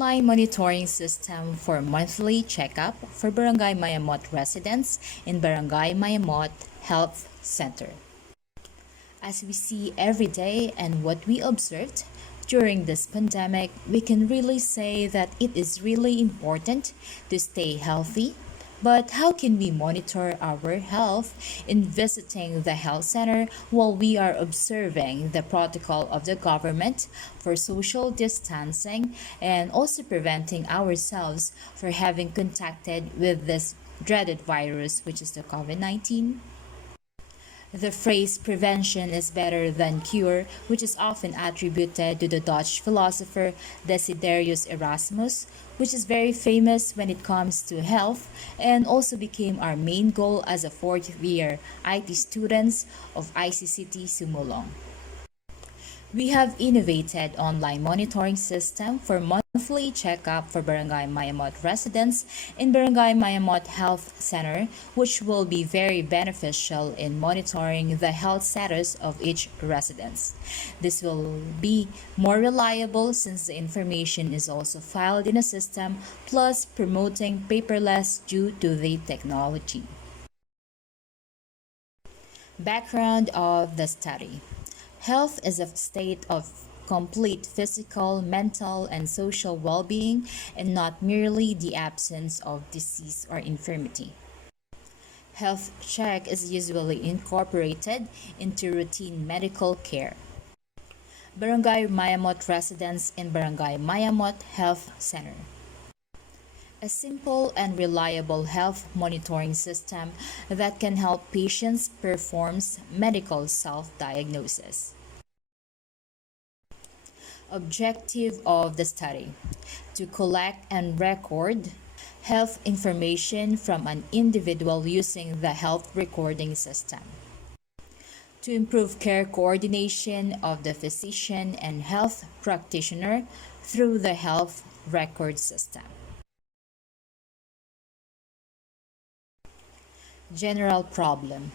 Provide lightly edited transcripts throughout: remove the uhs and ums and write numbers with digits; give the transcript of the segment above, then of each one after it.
Online monitoring system for monthly checkup for Barangay Mayamot Residents in Barangay Mayamot Health Center. As we see every day and what we observed during this pandemic, we can really say that it is really important to stay healthy. But how can we monitor our health in visiting the health center while we are observing the protocol of the government for social distancing and also preventing ourselves from having contacted with this dreaded virus, which is the COVID-19? The phrase prevention is better than cure, which is often attributed to the Dutch philosopher Desiderius Erasmus, which is very famous when it comes to health and also became our main goal as a fourth-year IT students of ICCT Sumulong. We have innovated online monitoring system for monthly checkup for Barangay Mayamot Residents in Barangay Mayamot Health Center, which will be very beneficial in monitoring the health status of each residents. This will be more reliable since the information is also filed in a system, plus promoting paperless due to the technology. Background of the study. Health is a state of complete physical, mental, and social well-being and not merely the absence of disease or infirmity. Health check is usually incorporated into routine medical care. Barangay Mayamot Residents in Barangay Mayamot Health Center. A simple and reliable health monitoring system that can help patients perform medical self-diagnosis. Objective of the study: to collect and record health information from an individual using the health recording system. To improve care coordination of the physician and health practitioner through the health record system. General problem.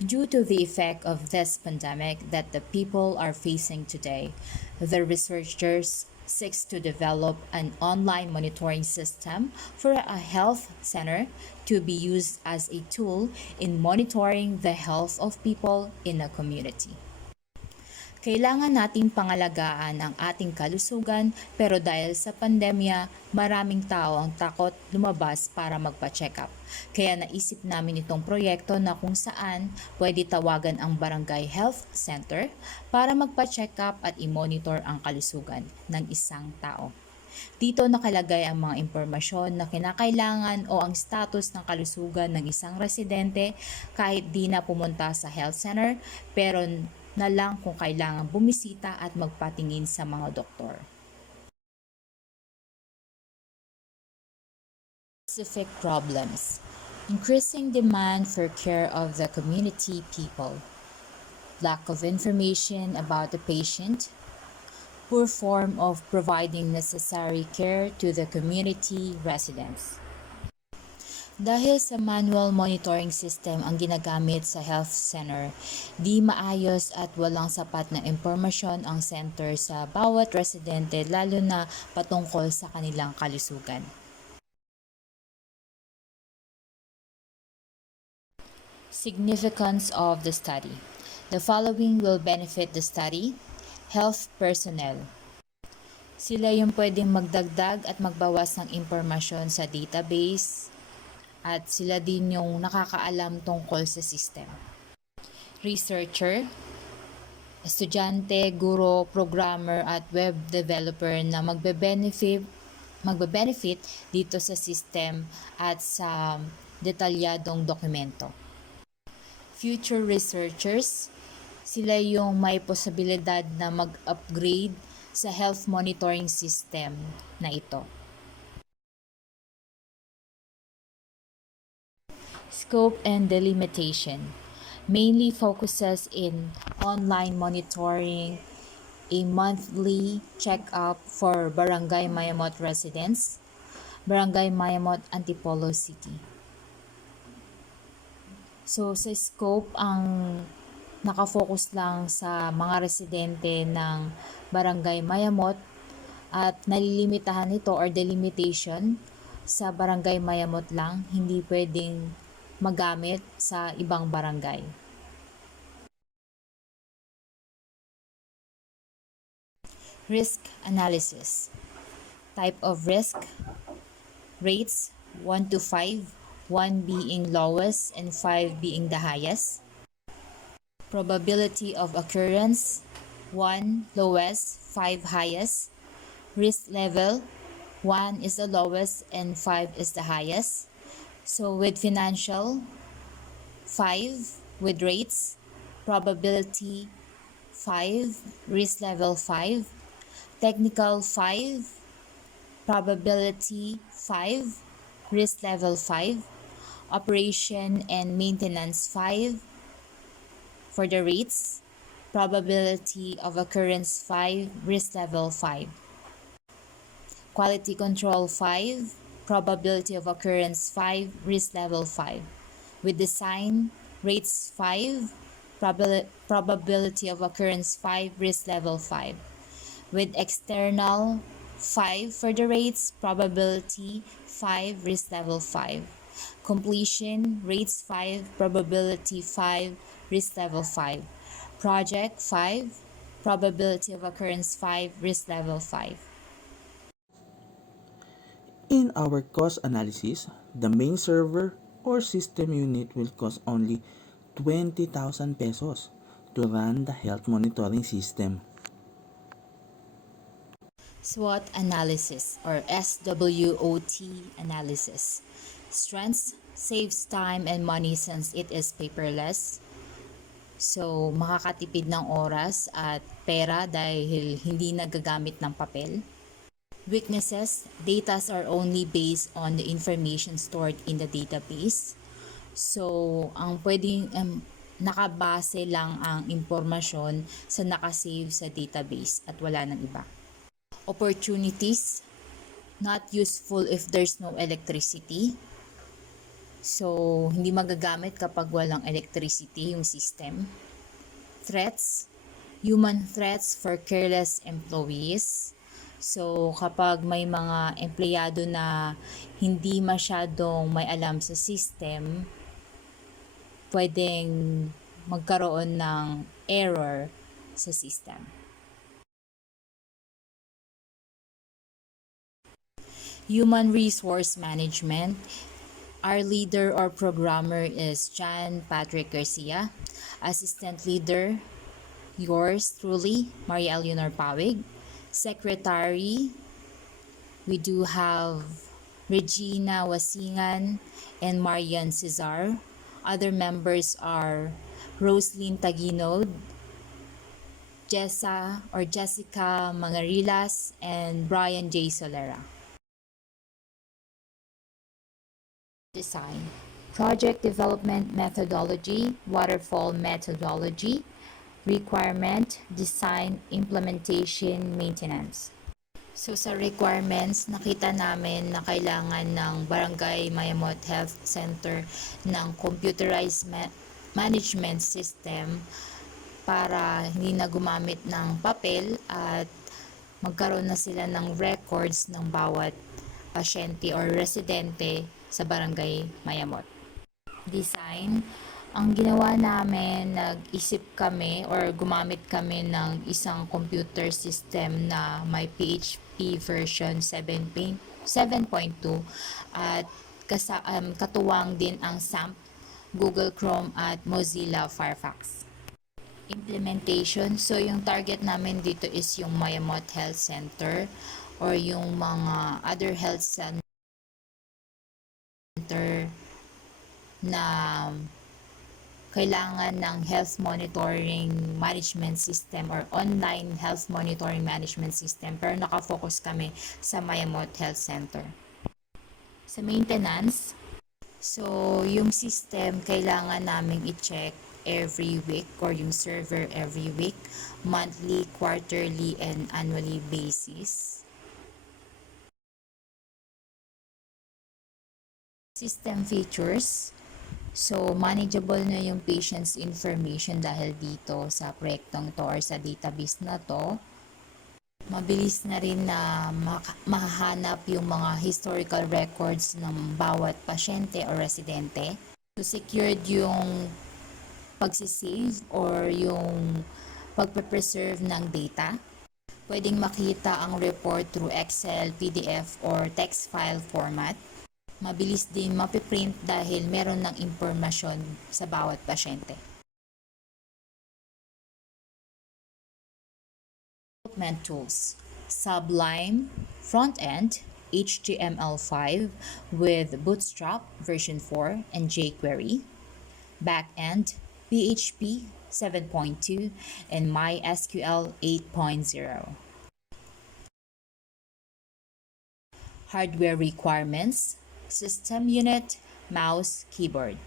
Due to the effect of this pandemic that the people are facing today, the researchers seeks to develop an online monitoring system for a health center to be used as a tool in monitoring the health of people in a community. Kailangan nating pangalagaan ang ating kalusugan pero dahil sa pandemya, maraming tao ang takot lumabas para magpa-check up. Kaya naisip namin itong proyekto na kung saan pwede tawagan ang Barangay Health Center para magpa-check up at i-monitor ang kalusugan ng isang tao. Dito nakalagay ang mga impormasyon na kinakailangan o ang status ng kalusugan ng isang residente kahit di na pumunta sa health center pero na lang kung kailangan bumisita at magpatingin sa mga doktor. Specific problems. Increasing demand for care of the community people. Lack of information about the patient. Poor form of providing necessary care to the community residents. Dahil sa manual monitoring system ang ginagamit sa health center, di maayos at walang sapat na impormasyon ang center sa bawat residente lalo na patungkol sa kanilang kalusugan. Significance of the study. The following will benefit the study. Health personnel. Sila yung pwedeng magdagdag at magbawas ng impormasyon sa database at sila din yung nakakaalam tungkol sa system. Researcher, estudyante, guro, programmer at web developer na magbe-benefit dito sa system at sa detalyadong dokumento. Future researchers, sila yung may posibilidad na mag-upgrade sa health monitoring system na ito. Scope and delimitation mainly focuses in online monitoring, a monthly check-up for Barangay Mayamot Residents, Barangay Mayamot Antipolo City. So sa scope, ang nakafocus lang sa mga residente ng Barangay Mayamot at nalilimitahan ito or delimitation sa Barangay Mayamot lang, hindi pwedeng magamit sa ibang barangay. Risk analysis. Type of risk. Rates 1 to 5, 1 being lowest and 5 being the highest. Probability of occurrence 1 lowest, 5 highest. Risk level 1 is the lowest and 5 is the highest. So with financial 5, with rates probability 5, risk level 5, technical 5, probability 5, risk level 5, operation and maintenance 5 for the rates, probability of occurrence 5, risk level 5, quality control 5, probability of occurrence 5, risk level 5. With design, rates 5, probability of occurrence 5, risk level 5. With external, 5 for the rates, probability 5, risk level 5. Completion, rates 5, probability 5, risk level 5. Project 5, probability of occurrence 5, risk level 5. In our cost analysis, the main server or system unit will cost only 20,000 pesos to run the health monitoring system. SWOT analysis or SWOT analysis. Strengths saves time and money since it is paperless. So, makakatipid ng oras at pera dahil hindi nagagamit ng papel. Weaknesses, data are only based on the information stored in the database. So, ang pwedeng nakabase lang ang impormasyon sa nakasave sa database at wala nang iba. Opportunities, not useful if there's no electricity. So, hindi magagamit kapag walang electricity yung system. Threats, human threats for careless employees. So, kapag may mga empleyado na hindi masyadong may alam sa system, pwedeng magkaroon ng error sa system. Human resource management. Our leader or programmer is John Patrick Garcia. Assistant leader, yours truly, Eleonor Pauig. Secretary, we do have Regina Wasingan and Mariane Cezar. Other members are Roselyn Taguinod, Jessica Mangiralas, and Bryan Jay S. Solera. Design. Project development methodology, waterfall methodology, requirement, design, implementation, maintenance. So sa requirements, nakita namin na kailangan ng Barangay Mayamot Health Center ng computerized management system para hindi na gumamit ng papel at magkaroon na sila ng records ng bawat pasyente or residente sa Barangay Mayamot. Design. Ang ginawa namin, nag-isip kami or gumamit kami ng isang computer system na may PHP version 7.2 at katuwang din ang SAMP, Google Chrome at Mozilla Firefox. Implementation. So yung target namin dito is yung Mayamot Health Center or yung mga other health center na kailangan ng health monitoring management system or online health monitoring management system, pero nakafocus kami sa Mayamot Health Center. Sa maintenance, so yung system kailangan naming i-check every week or yung server every week, monthly, quarterly, and annually basis. System features, so manageable na yung patient's information dahil dito sa proyektong to or sa database na to. Mabilis na rin na mahahanap yung mga historical records ng bawat pasyente o residente. So secured yung pagsisave or yung pagpe-preserve ng data. Pwedeng makita ang report through Excel, PDF, or text file format. Mabilis din mapiprint dahil meron ng impormasyon sa bawat pasyente. Development tools: Sublime front-end HTML5 with Bootstrap version 4 and jQuery, back-end PHP 7.2 and MySQL 8.0. Hardware requirements: system unit, mouse, keyboard.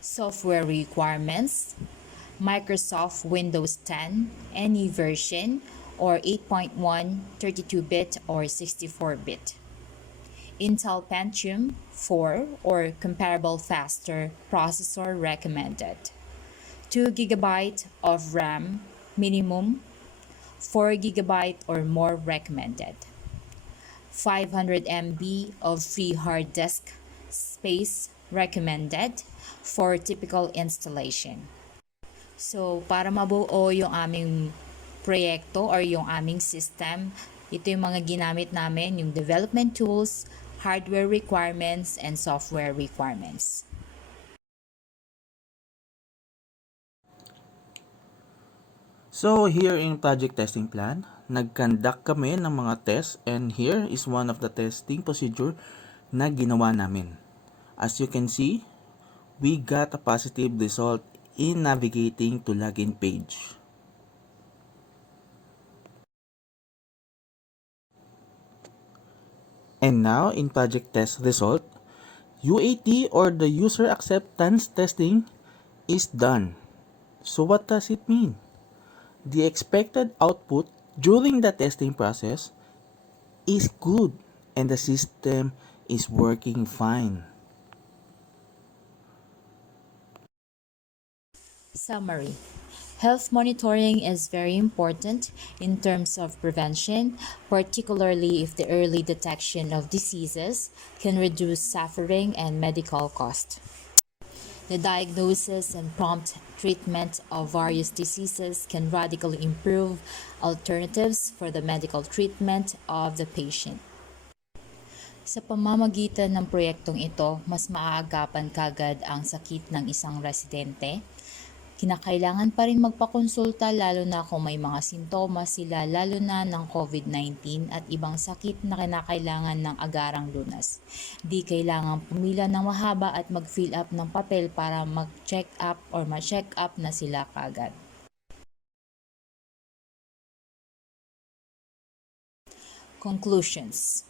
Software requirements: Microsoft Windows 10, any version, or 8.1, 32-bit, or 64-bit. Intel Pentium 4 or comparable faster processor recommended. 2 GB of RAM minimum, 4 GB or more recommended. 500 MB of free hard disk space recommended for typical installation. So, para mabuo yung aming proyekto or yung aming system, ito yung mga ginamit namin, yung development tools, hardware requirements, and software requirements. So here in project testing plan, nag-conduct kami ng mga tests and here is one of the testing procedure na ginawa namin. As you can see, we got a positive result in navigating to login page. And now in project test result, UAT or the user acceptance testing is done. So what does it mean? The expected output during the testing process is good and the system is working fine. Summary: health monitoring is very important in terms of prevention, particularly if the early detection of diseases can reduce suffering and medical cost. The diagnosis and prompt treatment of various diseases can radically improve alternatives for the medical treatment of the patient. Sa pamamagitan ng proyektong ito, mas maaagapan kagad ang sakit ng isang residente. Kinakailangan pa rin magpakonsulta lalo na kung may mga sintomas sila, lalo na ng COVID-19 at ibang sakit na kinakailangan ng agarang lunas. Di kailangan pumila ng mahaba at mag-fill up ng papel para mag-check up or ma-check up na sila kagad. Conclusions: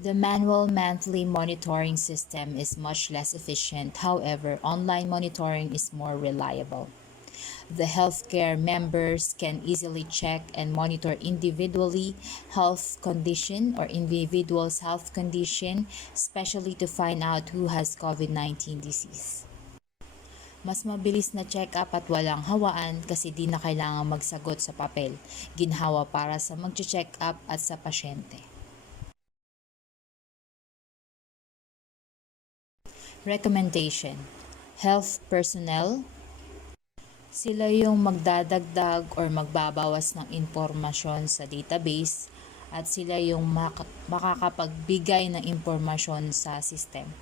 the manual monthly monitoring system is much less efficient. However, online monitoring is more reliable. The healthcare members can easily check and monitor individually health condition or individual's health condition, especially to find out who has COVID-19 disease. Mas mabilis na check-up at walang hawaan kasi di na kailangan magsagot sa papel. Ginhawa para sa mag-check up at sa pasyente. Recommendation: health personnel, sila yung magdadagdag or magbabawas ng impormasyon sa database at sila yung makakapagbigay ng impormasyon sa system.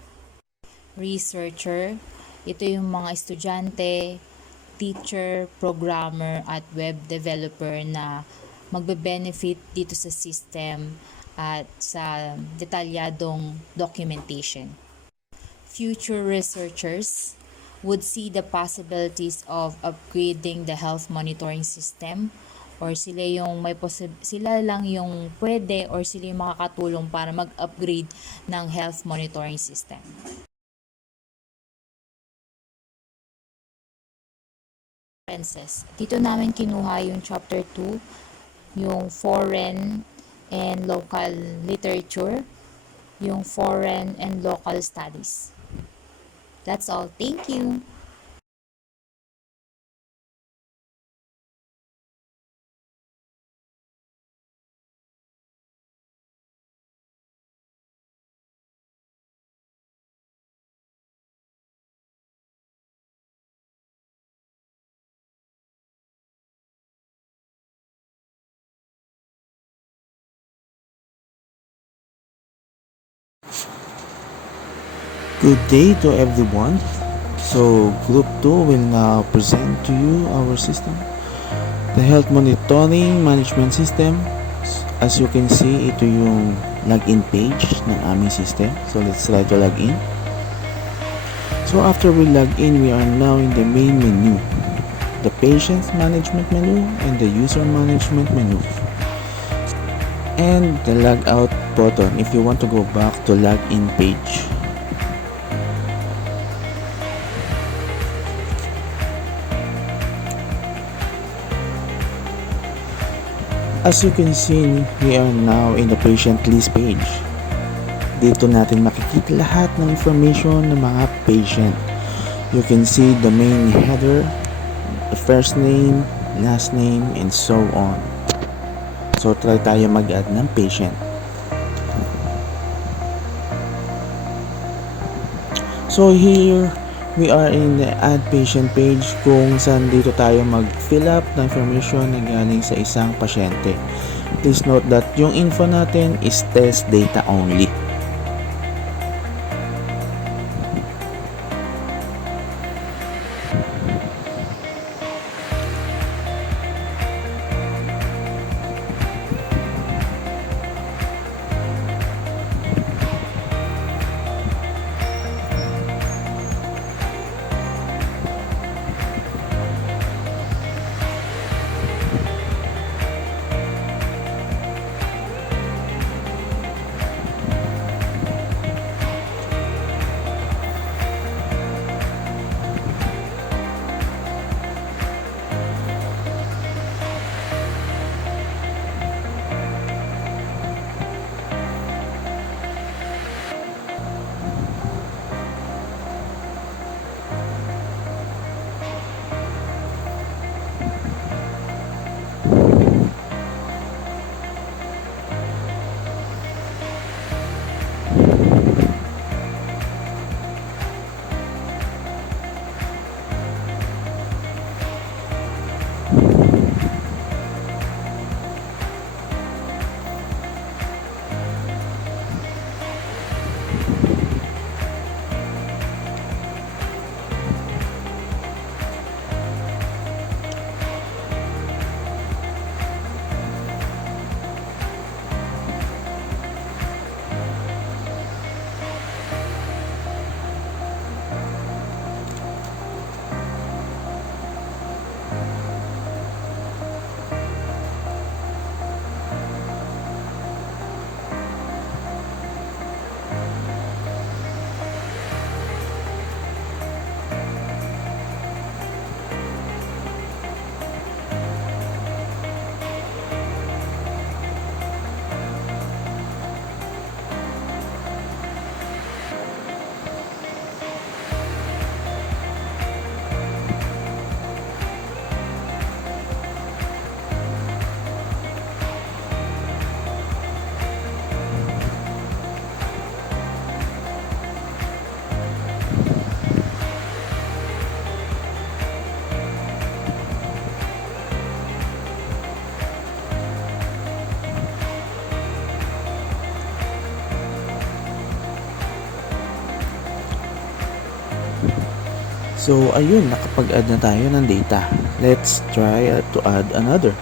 Researcher, ito yung mga estudyante, teacher, programmer at web developer na magbe-benefit dito sa system at sa detalyadong documentation. Future researchers would see the possibilities of upgrading the health monitoring system, or sila lang yung pwede or sila yung makakatulong para mag-upgrade ng health monitoring system. Dito namin kinuha yung chapter 2, yung foreign and local literature, yung foreign and local studies. That's all. Thank you. Good day to everyone. So, Group 2 will now present to you our system, the Health Monitoring Management System. As you can see, ito yung login page ng aming system. So, let's try to log in. So, after we log in, we are now in the main menu, the Patient Management menu and the User Management menu, and the Logout button if you want to go back to login page. As you can see, we are now in the patient list page. Dito natin makikita lahat ng information ng mga patient. You can see the main header, the first name, last name, and so on. So, try tayo mag-add ng patient. So, here we are in the add patient page kung saan dito tayo mag-fill up na information na galing sa isang pasyente. Please note that yung info natin is test data only. So, ayun, nakapag-add na tayo ng data. Let's try to add another.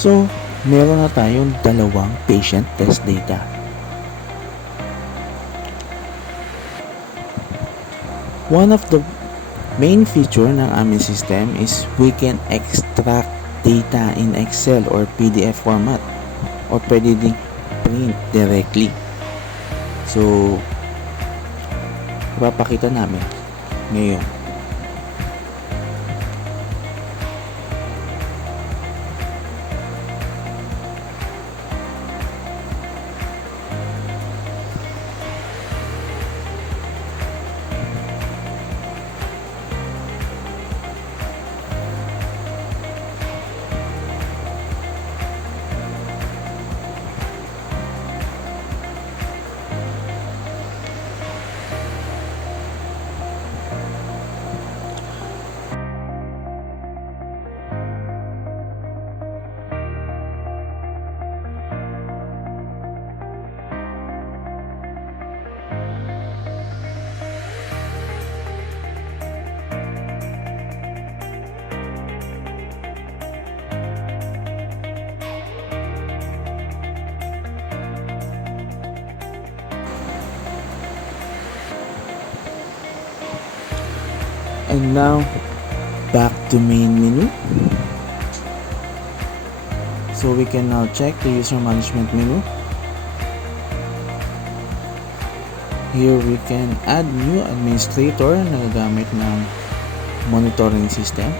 So, meron na tayong dalawang patient test data. One of the main feature ng aming system is we can extract data in Excel or PDF format or pwede ding print directly. So, ipapakita namin ngayon. And now, back to main menu. So we can now check the user management menu. Here we can add new administrator na gagamit ng monitoring system.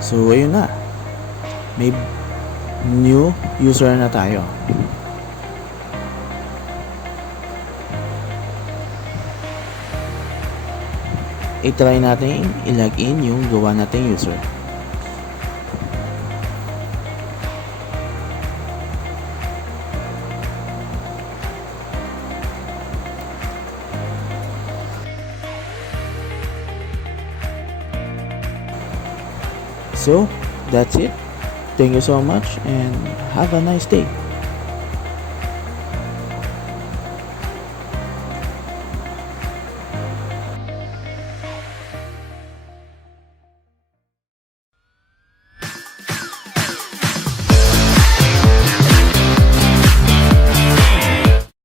So ayun na. May new user na tayo. I-try natin i-login yung gawa nating user. So, that's it. Thank you so much and have a nice day.